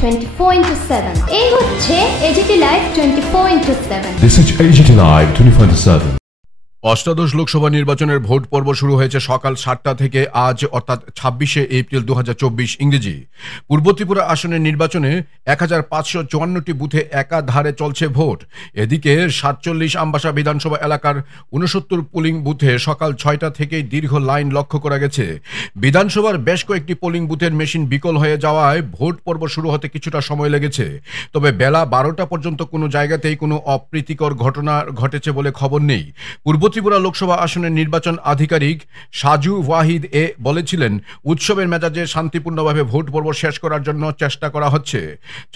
24/7 এই হচ্ছে AGT Live 24/7 This is AGT Live 24/7 অষ্টাদশ লোকসভা নির্বাচনের ভোট পর্ব শুরু হয়েছে সকাল 7টা থেকে আজ অর্থাৎ 26শে এপ্রিল 2024 ইংরেজি। পূর্ব ত্রিপুরা আসনের নির্বাচনে 1554টি বুথে একাধারে চলছে ভোট। এদিকে 47 আমবাসা বিধানসভা এলাকার 69 পোলিং বুথে সকাল 6টা থেকেই দীর্ঘ লাইন লক্ষ্য করা গেছে। বিধানসভার বেশ কয়েকটি পোলিং বুথের মেশিন বিকল হয়ে যাওয়ায় ভোট পর্ব শুরু হতে কিছুটা সময় লেগেছে। তবে বেলা 12টা পর্যন্ত কোনো জায়গাতেই কোনো অপ্রীতিকর ঘটনা ঘটেছে বলে খবর নেই। পূর্ব ত্রিপুরা লোকসভা আসনের নির্বাচন আধিকারিক সাজু ওয়াহিদ বলেছিলেন, উৎসবের মেজাজে শান্তিপূর্ণভাবে ভোট পর্ব শেষ করার জন্য চেষ্টা করা হচ্ছে।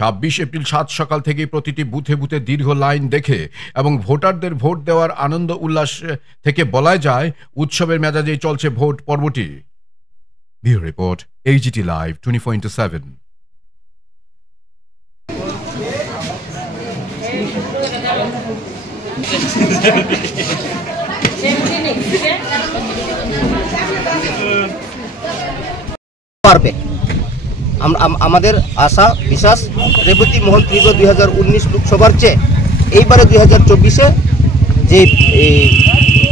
26 এপ্রিল 7 সকাল থেকেই প্রতিটি বুথে বুথে দীর্ঘ লাইন দেখে এবং ভোটারদের ভোট দেওয়ার আনন্দ উল্লাস থেকে বলা যায় উৎসবের মেজাজেই চলছে ভোট পর্বটি। Bureau report, AGT Live 24/7। পারবে আমাদের আশা বিশ্বাস রেবতী মোহন তীব্র 2019 লোকসভার চেয়ে এইবারে 2024-এ যে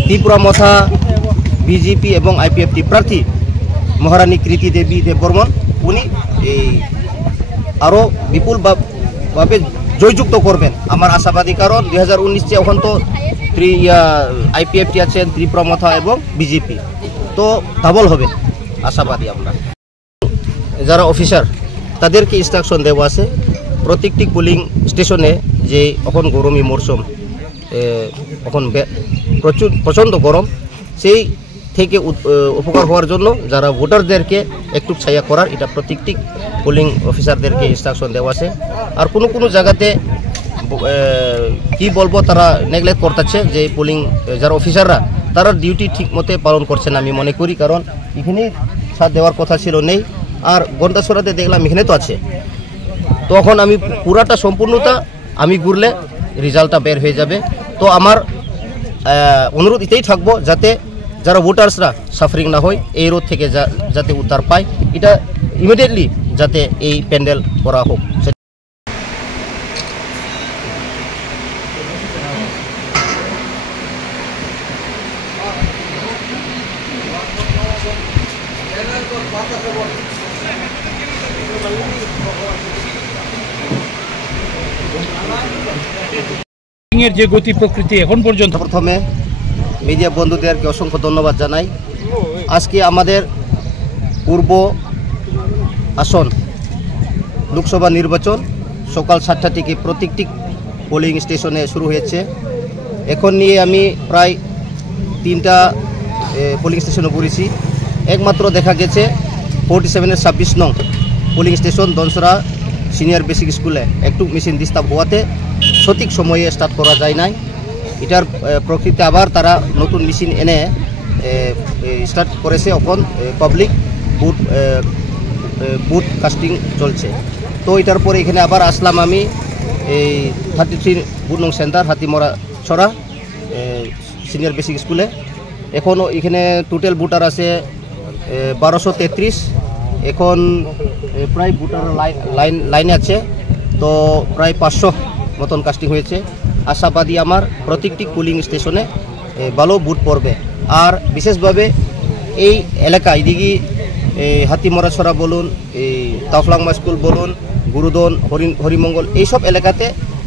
ত্রিপুরা মথা বিজেপি এবং IPFT প্রার্থী মহারানী কৃতি দেবী দেববর্মন উনি আরও বিপুলভাবে জয়যুক্ত করবেন আমার আশাবাদী। কারণ 2019-এ এখন তো IPFT আছেন, ত্রিপুরা মথা এবং বিজেপি, তো ডাবল হবে আশাবাদী আমরা। যারা অফিসার তাদেরকে ইনস্ট্রাকশন দেওয়া আছে প্রত্যেকটি পোলিং স্টেশনে যে এখন গরমই মরশুম, এখন প্রচণ্ড গরম, সেই থেকে উপকার হওয়ার জন্য যারা ভোটারদেরকে একটু ছায়া করার, এটা প্রত্যেকটি পোলিং অফিসারদেরকে ইনস্ট্রাকশন দেওয়া আছে। আর কোনো জায়গাতে কি বলবো, তারা নেগলেক্ট করতেছে যে পোলিং যারা অফিসাররা তারা ডিউটি ঠিক মতো পালন করছে না আমি মনে করি। কারণ এখানেই সাথ দেওয়ার কথা ছিল নেই, আর গন্ডাছড়াতে দেখলাম এখানে তো আছে। তখন আমি পুরাটা সম্পূর্ণতা আমি ঘুরলে রেজাল্টটা বের হয়ে যাবে। তো আমার অনুরোধ এটাই থাকবো যাতে যারা ভোটার্সরা সাফারিং না হয়, এই রোড থেকে যাতে উদ্ধার পায়, এটা ইমিডিয়েটলি যাতে এই প্যান্ডেল করা হোক। এর যে গতি প্রকৃতি এখন পর্যন্ত, প্রথমে মিডিয়া বন্ধুদেরকে অসংখ্য ধন্যবাদ জানাই। আজকে আমাদের পূর্ব আসন লোকসভা নির্বাচন সকাল 7টা থেকে প্রত্যেকটি পোলিং স্টেশনে শুরু হয়েছে। এখন নিয়ে আমি প্রায় 3টা পোলিং স্টেশনে ঘুরেছি। একমাত্র দেখা গেছে 47-এর 26 নং পোলিং স্টেশন দনসরা সিনিয়র বেসিক স্কুলে একটু মেশিন ডিস্টার্ব হওয়াতে সঠিক সময়ে স্টার্ট করা যায় নাই। এটার প্রকৃতি আবার তারা নতুন মেশিন এনে স্টার্ট করেছে। এখন পাবলিক বুথ কাস্টিং চলছে। তো এটার পরে এখানে আবার আসলাম আমি এই 33 বুথ নং সেন্টার হাতিমরা ছড়া সিনিয়র বেসিক স্কুলে। এখনও এখানে টোটাল ভোটার আছে 1233। এখন প্রায় ভোটার লাইনে আছে, তো প্রায় 500 মতন কাস্টিং হয়েছে। আশাবাদী আমার প্রত্যেকটি পোলিং স্টেশনে ভালো ভোট পড়বে। আর বিশেষভাবে এই এলাকা এদিকে হাতিমরা ছড়া বলুন, এই তাফলাংমা স্কুল বলুন, গুরুদন, হরিমঙ্গল, এইসব এলাকাতে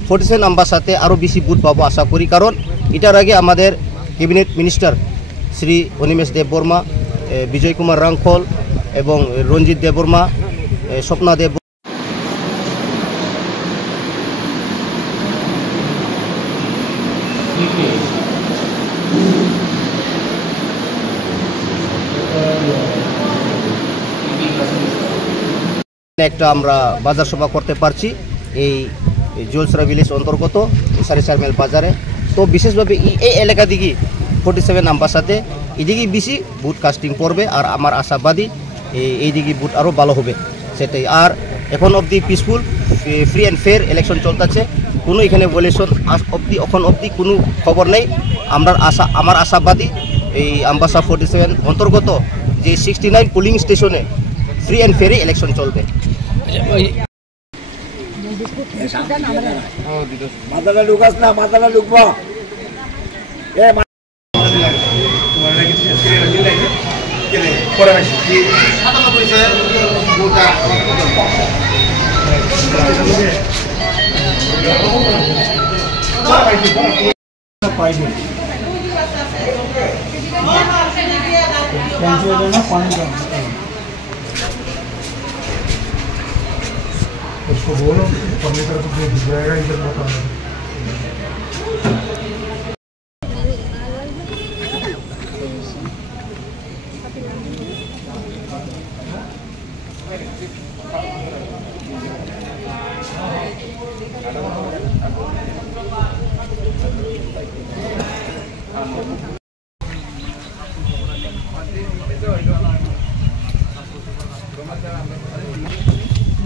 47 আমবাসাতে আরও বেশি ভোট পাবো আশা করি। কারণ এটার আগে আমাদের ক্যাবিনেট মিনিস্টার শ্রী অনিমেষ দেববর্মা, বিজয় কুমার রাংখল এবং রঞ্জিত দেববর্মা, স্বপ্না দেব একটা আমরা বাজার সভা করতে পারছি এই জলসরা ভিলেজ অন্তর্গত সারিসার মেল বাজারে। তো বিশেষভাবে এই এলাকা দিকে 47 আমবাসাতে এদিকে বেশি ভোট কাস্টিং পড়বে। আর আমার আশাবাদী এই দিকে ভোট আরও ভালো হবে সেটাই। আর এখন অবধি peaceful free and fair election চলতেছে, কোনো এখানে ভ্যালিউশন এখন অবধি কোনো খবর নেই। আমার আশাবাদী এই আমবাসা 47 অন্তর্গত যে 69 পোলিং স্টেশনে ফ্রি অ্যান্ড ফেয়ার ইলেকশন চলবে। মাথাটা ঢুকাস না, মাথাটা ঢুকবো। उसको बोलो पन्ने का तो दिख जाएगा इधर बता।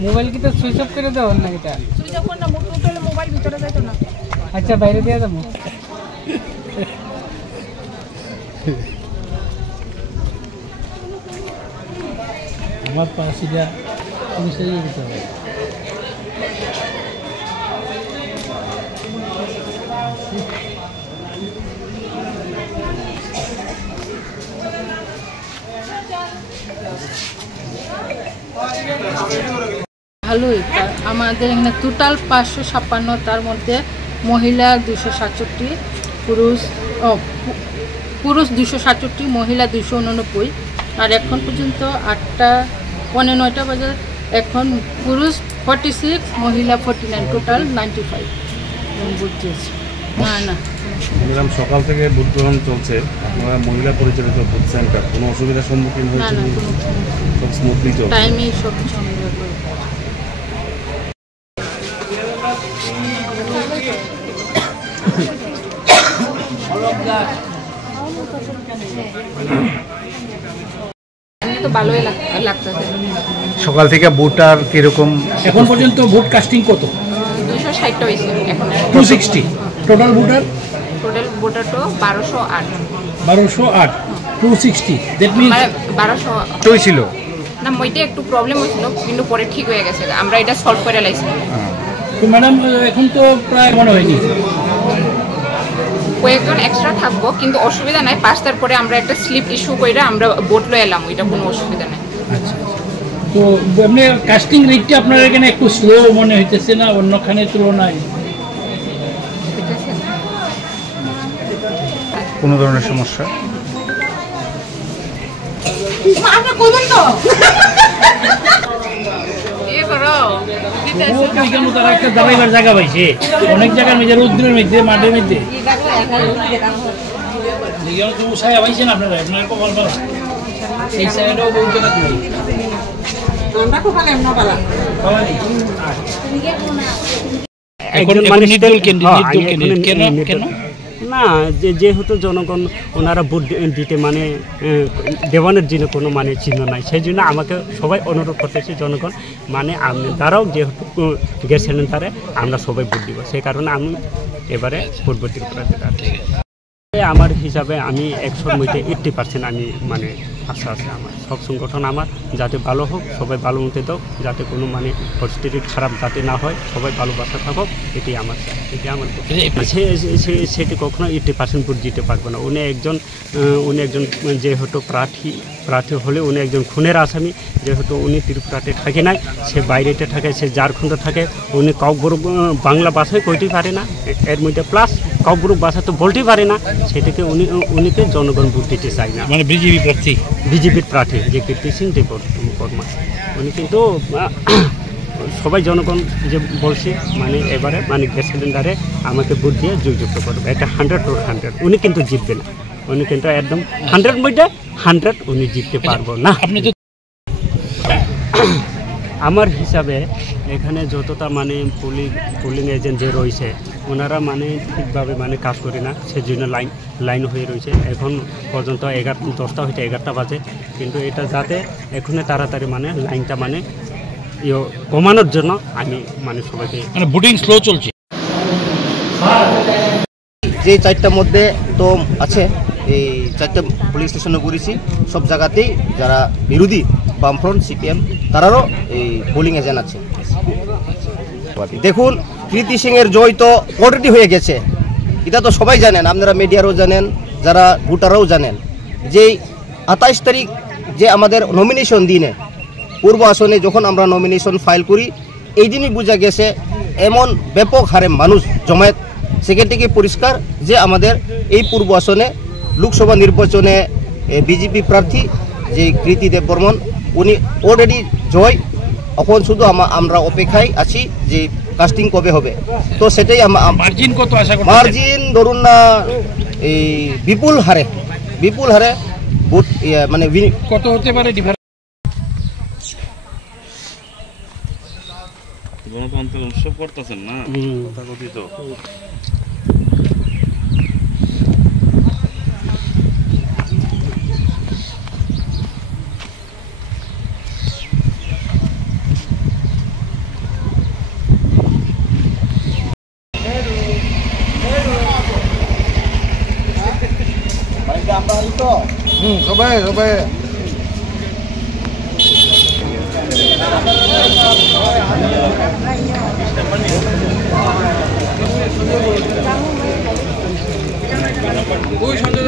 মোবাইল কি তো সুইচ অফ করে দাও না? এটা সুইচ অফ না, মুখ তুলে মোবাইল ভিতরে যাইতো না। আচ্ছা বাইরে দিয়ে দাও। আমার পাশে যা তুমি সেই দিতে হবে। ভালোই, আমাদের এখানে টোটাল 556, তার মধ্যে মহিলা 267, পুরুষ 267, মহিলা 289। আর এখন পর্যন্ত 8টা 9:45 বাজে এখন পুরুষ 46, মহিলা 49, টোটাল 95 ভোট দিয়েছে। না না ম্যাডাম, সকাল থেকে ভোট গ্রহণ চলছে, আপনারা মহিলা পরিচালিত ভোট সেন্টার, কোনো অসুবিধার সম্মুখীন হয়েছে? সব স্মুথলি চলছে, টাইমেই সব কিছু আমরা করি। তো ভালোই লাগতেছে। সকাল থেকে ভোটার কিরকম? এখন পর্যন্ত ভোট কাস্টিং কত? 260টা হয়েছে। এখন 260 টোটাল ভোটার? টোটাল ভোটার তো 1208। 1208 260, দ্যাট মিন্স 1200 ছিল না। ওইটা একটু প্রবলেম হয়েছিল, কিন্তু পরে ঠিক হয়ে গেছে, আমরা এটা সলভ করে লাইছি। তো ম্যাডাম, এখন তো প্রায় মনে হয়নি, কয়েকজন এক্সট্রা থাকবো, কিন্তু অসুবিধা নাই। 5টার পরে আমরা একটা স্লিপ ইস্যু করে আমরা ভোট লয়ে এলাম, ওইটা কোনো অসুবিধা নাই। আচ্ছা, তো এমনি কাস্টিং রেটটা আপনার এখানে একটু স্লো মনে হইতেছে না অন্যখানের তুলনায়? কোনো ধরনের সমস্যা? তারা একটা দাঁড়াইবার জায়গা পাইছে অনেক জায়গার মধ্যে, রৌদ্রের মধ্যে, মাঠের মধ্যে পাইছেন আপনারা। আপনার কপাল পাওয়া এই সাইডেও বহু জায়গা তৈরি। না, যেহেতু জনগণ ওনারা ভোট দিতে মানে দেওয়ানোর জন্য কোনো মানে চিহ্ন নাই, সেই জন্য আমাকে সবাই অনুরোধ করতেছে জনগণ মানে দ্বারাও যেহেতু গ্যাস সিলিন্ডারে আমরা সবাই ভোট দিব, সেই কারণে আমি এবারে পূর্ববর্তী আমার হিসাবে আমি 100-র মধ্যে 80% আমি মানে আশা আছে আমার। সব সংগঠন আমার যাতে ভালো হোক, সবাই ভালো মতো দাও, যাতে কোনো মানে পরিস্থিতি খারাপ যাতে না হয়, সবাই ভালোবাসা থাকুক, এটি আমার সেটি কখনো 80% ভোট দিতে পারবে না। উনি একজন যেহেতু প্রার্থী হলে উনি একজন খুনের আসামি, যেহেতু উনি ত্রিপুরাতে থাকে নাই, সে বাইরেতে থাকে, সে ঝাড়খণ্ডে থাকে, উনি কাউগুরু বাংলা ভাষায় কইতেই পারে না, এর মধ্যে প্লাস কাউগুরু ভাষা তো বলতেই পারে না, সেটাকে উনিকে জনগণ ভোট দিতে চায় না। মানে বিজেপির প্রার্থী যে কীর্তি সিং দেববর্মা, উনি কিন্তু সবাই জনগণ যে বলছে মানে এবারে মানে গ্যাস সিলিন্ডারে আমাকে ভোট দিয়ে জয়যুক্ত করবে, এটা 100% উনি কিন্তু জিতবে না, উনি কিন্তু একদম 100 মধ্যে 100 উনি জিততে পারবো না। আমার হিসাবে এখানে যতটা মানে পোলিং এজেন্ট যে রয়েছে ওনারা মানে ঠিকভাবে মানে কাজ করে না, সেজন্য লাইন হয়ে রয়েছে। এখন পর্যন্ত 10টা হইতে 11টা বাজে, কিন্তু এটা যাতে এখানে তাড়াতাড়ি মানে লাইনটা মানে কমানোর জন্য আমি মানে সবাইকে মানে ভোটিং স্লো চলছে। যে 4টার মধ্যে তো আছে, এই 4টা পুলিশ স্টেশনে ঘুরেছি, সব জায়গাতেই যারা বিরোধী বামফ্রন্ট সিপিএম তারারও এই পোলিং এজেন্ট আছে। দেখুন কৃতি সিংয়ের জয় তো অলরেডি হয়ে গেছে, এটা তো সবাই জানেন, আপনারা মিডিয়ারও জানেন, যারা ভোটাররাও জানেন, যে 28 তারিখ যে আমাদের নমিনেশন দিনে পূর্ব আসনে যখন আমরা নমিনেশন ফাইল করি, এই দিনই বোঝা গেছে এমন ব্যাপক হারে মানুষ জমায়েত, সেখান থেকে পরিষ্কার যে আমাদের এই পূর্ব আসনে লোকসভা নির্বাচনে বিজেপি প্রার্থী যে কৃতি দেববর্মন উনি অলরেডি জয়। এখন শুধু আমরা অপেক্ষায় আছি যে কাস্টিং কবে হবে। তো সেটাই মার্জিন কত আশা করছেন? মার্জিন ধরুন না এই বিপুল হারে ভোট মানে কত হতে পারে ডিফারেন্স? গণতন্ত্রের উৎসব করতেছেন না তথাকথিত। সবাই সবাই ওই সঞ্জয়